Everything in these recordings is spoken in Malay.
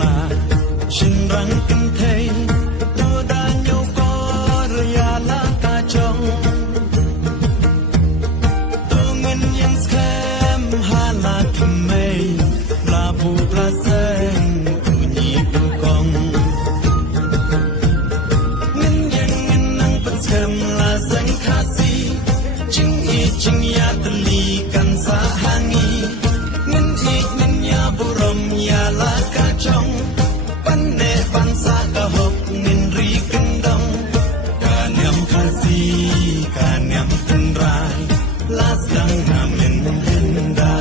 la shin rang kin thei to da nyu ko ya la ka chong to ngin yen scam ha la thum mei la bu la sen u ni bu kong ngin yen ngin nang pat scam la sang kha si ching i ching ya tli kan sa hangi ngin i ngin ya bu rom ya la ka chong pan ne pan sa ka hok ngin ri kin dong ka nyam kha si ka nyam tin rai la sang na min hin da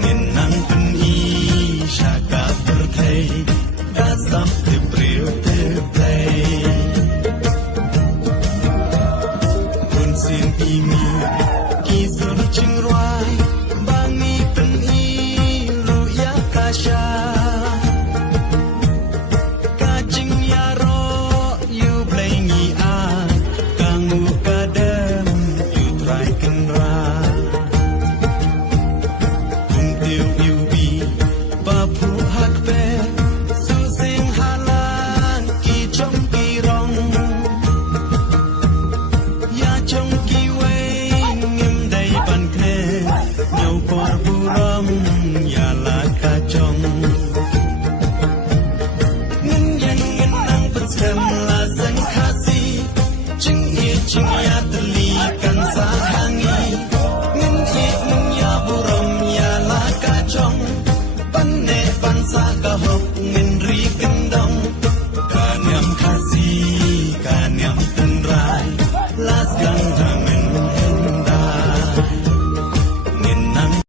ngin nang tin i sha ka per thei da sam te priu te play kun sin i mi ki sur ching rai bang ni tin i lu ya ka sha ka ching ya ro you play ni a ka ngu ka dem you try kin ra kun tiêu you bi ba phu hak pe su sing halan ki chong ki rong ya chong ki wei ngim dai ban khe nhau por bu ram ya la ka chong ngin yen ngin nang pat sem la sang kha si ching i ching ya tli kan sa hangi ngin i ngin ya bu ram